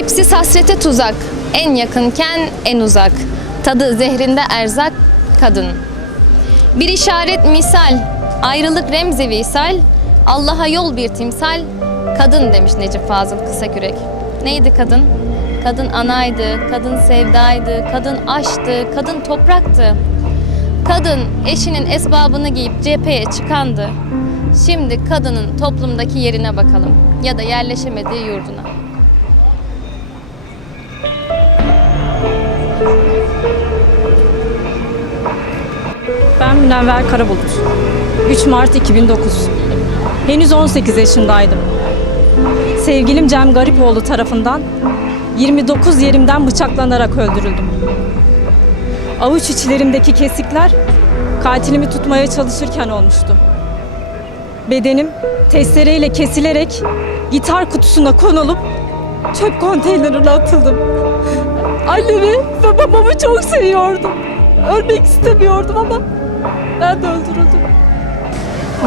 Dipsiz hasrete tuzak, en yakınken en uzak. Tadı zehrinde erzak, kadın. Bir işaret misal, ayrılık remzi visal, Allah'a yol bir timsal, kadın demiş Necip Fazıl Kısakürek. Neydi kadın? Kadın anaydı, kadın sevdaydı, kadın aşktı, kadın topraktı. Kadın eşinin esbabını giyip cepheye çıkandı. Şimdi kadının toplumdaki yerine bakalım ya da yerleşemediği yurduna. Münevver Karabulut. 3 Mart 2009. Henüz 18 yaşındaydım. Sevgilim Cem Garipoğlu tarafından 29 yerimden bıçaklanarak öldürüldüm. Avuç içlerimdeki kesikler katilimi tutmaya çalışırken olmuştu. Bedenim testereyle kesilerek gitar kutusuna konulup çöp konteynerine atıldım. Annemi ve babamı çok seviyordum. Ölmek istemiyordum ama ben de öldürüldüm.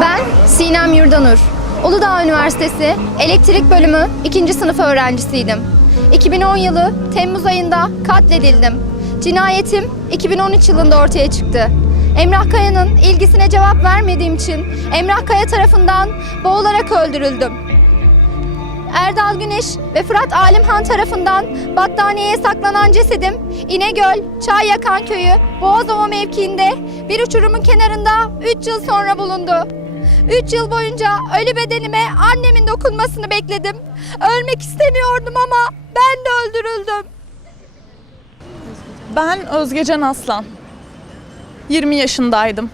Ben Sinem Yurdanur. Uludağ Üniversitesi Elektrik Bölümü 2. sınıf öğrencisiydim. 2010 yılı Temmuz ayında katledildim. Cinayetim 2013 yılında ortaya çıktı. Emrah Kaya'nın ilgisine cevap vermediğim için Emrah Kaya tarafından boğularak öldürüldüm. Erdal Güneş ve Fırat Alimhan tarafından battaniyeye saklanan cesedim İnegöl, Çayyakan Köyü, Boğazova mevkiinde bir uçurumun kenarında 3 yıl sonra bulundu. 3 yıl boyunca ölü bedenime annemin dokunmasını bekledim. Ölmek istemiyordum ama ben de öldürüldüm. Ben Özgecan Aslan. 20 yaşındaydım.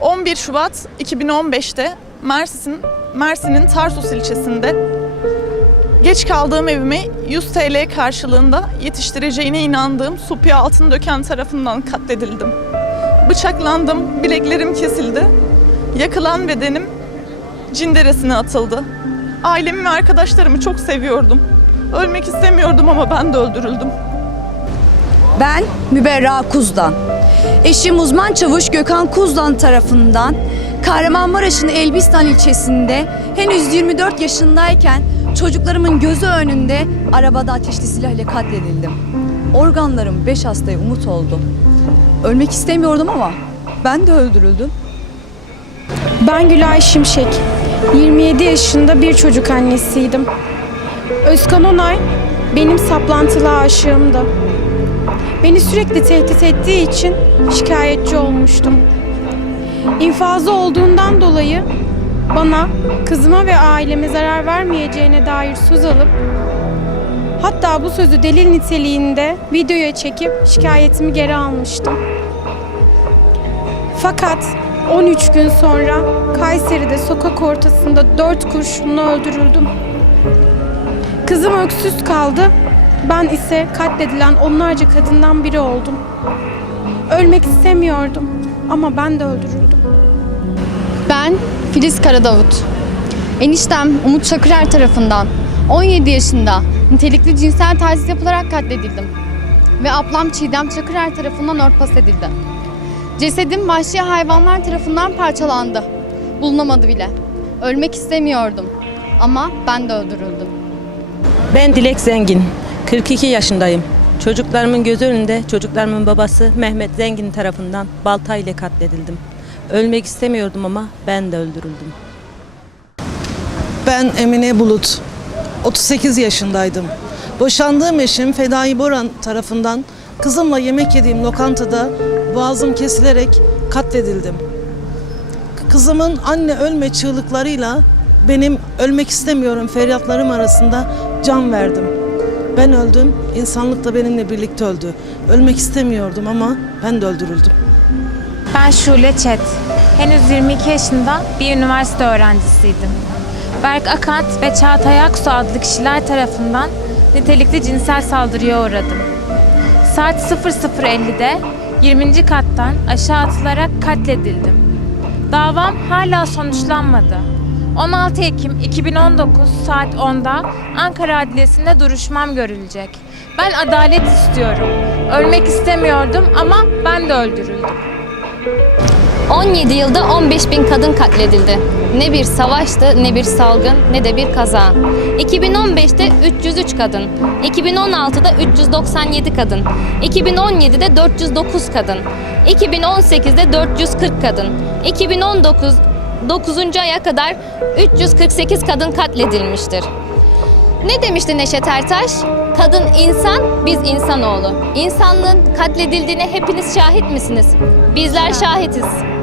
11 Şubat 2015'te Mersin, Mersin'in Tarsus ilçesinde geç kaldığım evime 100 TL karşılığında yetiştireceğine inandığım Supi Altın Döken tarafından katledildim. Bıçaklandım, bileklerim kesildi. Yakılan bedenim cinderesine atıldı. Ailemi ve arkadaşlarımı çok seviyordum. Ölmek istemiyordum ama ben de öldürüldüm. Ben Müberra Kuzdan. Eşim uzman çavuş Gökhan Kuzdan tarafından Kahramanmaraş'ın Elbistan ilçesinde henüz 24 yaşındayken çocuklarımın gözü önünde arabada ateşli silah ile katledildim. Organlarım 5 hastaya umut oldu. Ölmek istemiyordum ama ben de öldürüldüm. Ben Gülay Şimşek. 27 yaşında bir çocuk annesiydim. Özkan Onay benim saplantılı aşığımdı. Beni sürekli tehdit ettiği için şikayetçi olmuştum. İnfazı olduğundan dolayı bana, kızıma ve aileme zarar vermeyeceğine dair söz alıp hatta bu sözü delil niteliğinde videoya çekip şikayetimi geri almıştım. Fakat 13 gün sonra Kayseri'de sokak ortasında dört kurşunla öldürüldüm. Kızım öksüz kaldı. Ben ise katledilen onlarca kadından biri oldum. Ölmek istemiyordum ama ben de öldürüldüm. Ben Filiz Karadavut. Eniştem Umut Çakırer tarafından 17 yaşında nitelikli cinsel taciz yapılarak katledildim. Ve ablam Çiğdem Çakırer tarafından örtbas edildi. Cesedim vahşi hayvanlar tarafından parçalandı. Bulunamadı bile. Ölmek istemiyordum. Ama ben de öldürüldüm. Ben Dilek Zengin. 42 yaşındayım. Çocuklarımın göz önünde çocuklarımın babası Mehmet Zengin tarafından balta ile katledildim. Ölmek istemiyordum ama ben de öldürüldüm. Ben Emine Bulut. 38 yaşındaydım. Boşandığım eşim Fedai Boran tarafından kızımla yemek yediğim lokantada boğazım kesilerek katledildim. Kızımın anne ölme çığlıklarıyla benim ölmek istemiyorum feryatlarım arasında can verdim. Ben öldüm, insanlık da benimle birlikte öldü. Ölmek istemiyordum ama ben de öldürüldüm. Ben Şule Çet. Henüz 22 yaşında bir üniversite öğrencisiydim. Berk Akant ve Çağatay Aksu adlı kişiler tarafından nitelikli cinsel saldırıya uğradım. Saat 00.50'de 20. kattan aşağı atılarak katledildim. Davam hala sonuçlanmadı. 16 Ekim 2019 saat 10'da Ankara Adliyesi'nde duruşmam görülecek. Ben adalet istiyorum. Ölmek istemiyordum ama ben de öldürüldüm. 17 yılda 15 bin kadın katledildi. Ne bir savaştı, ne bir salgın, ne de bir kaza. 2015'te 303 kadın, 2016'da 397 kadın, 2017'de 409 kadın, 2018'de 440 kadın, 2019 9. aya kadar 348 kadın katledilmiştir. Ne demişti Neşet Ertaş? Kadın insan, biz insanoğlu. İnsanlığın katledildiğine hepiniz şahit misiniz? Bizler şahitiz.